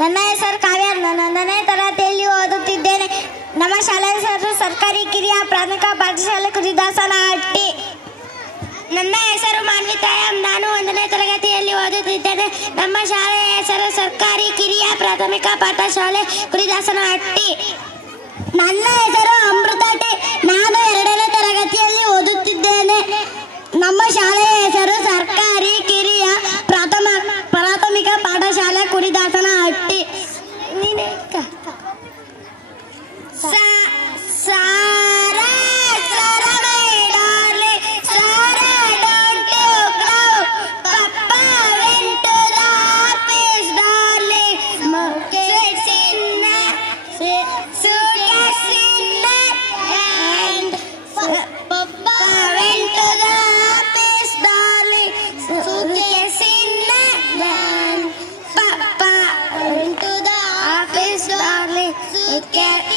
ನನ್ನ ಹೆಸರು ಕಾವ್ಯ. ನಾನೇ ತರಗತಿಯಲ್ಲಿ ಓದುತ್ತಿದ್ದೇನೆ. ನಮ್ಮ ಶಾಲೆಯ ಹೆಸರು ಸರ್ಕಾರಿ ಕಿರಿಯ ಪ್ರಾಥಮಿಕ ಪಾಠಶಾಲೆ ಕುರಿದಾಸನಹಟ್ಟಿ. ನನ್ನ ಹೆಸರು ಮಾನ್ವಿತಾಯ. ನಾನು 1ನೇ ತರಗತಿಯಲ್ಲಿ ಓದುತ್ತಿದ್ದೇನೆ. ನಮ್ಮ ಶಾಲೆಯ ಹೆಸರು ಸರ್ಕಾರಿ ಕಿರಿಯ ಪ್ರಾಥಮಿಕ ಪಾಠಶಾಲೆ ಕುರಿದಾಸನಹಟ್ಟಿ. ನನ್ನ ಹೆಸರು ಅಮೃತ ಟಿ. ನಾನು 2ನೇ ತರಗತಿಯಲ್ಲಿ ಓದುತ್ತಿದ್ದೇನೆ. ನಮ್ಮ ಶಾಲೆಯ ಹೆಸರು ಸರ್ಕಾರಿ ಕಿರಿಯ ಪ್ರಾಥಮಿಕ ಪಾಠಶಾಲೆ ಕುರಿದಾಸನಹಟ್ಟಿ. Get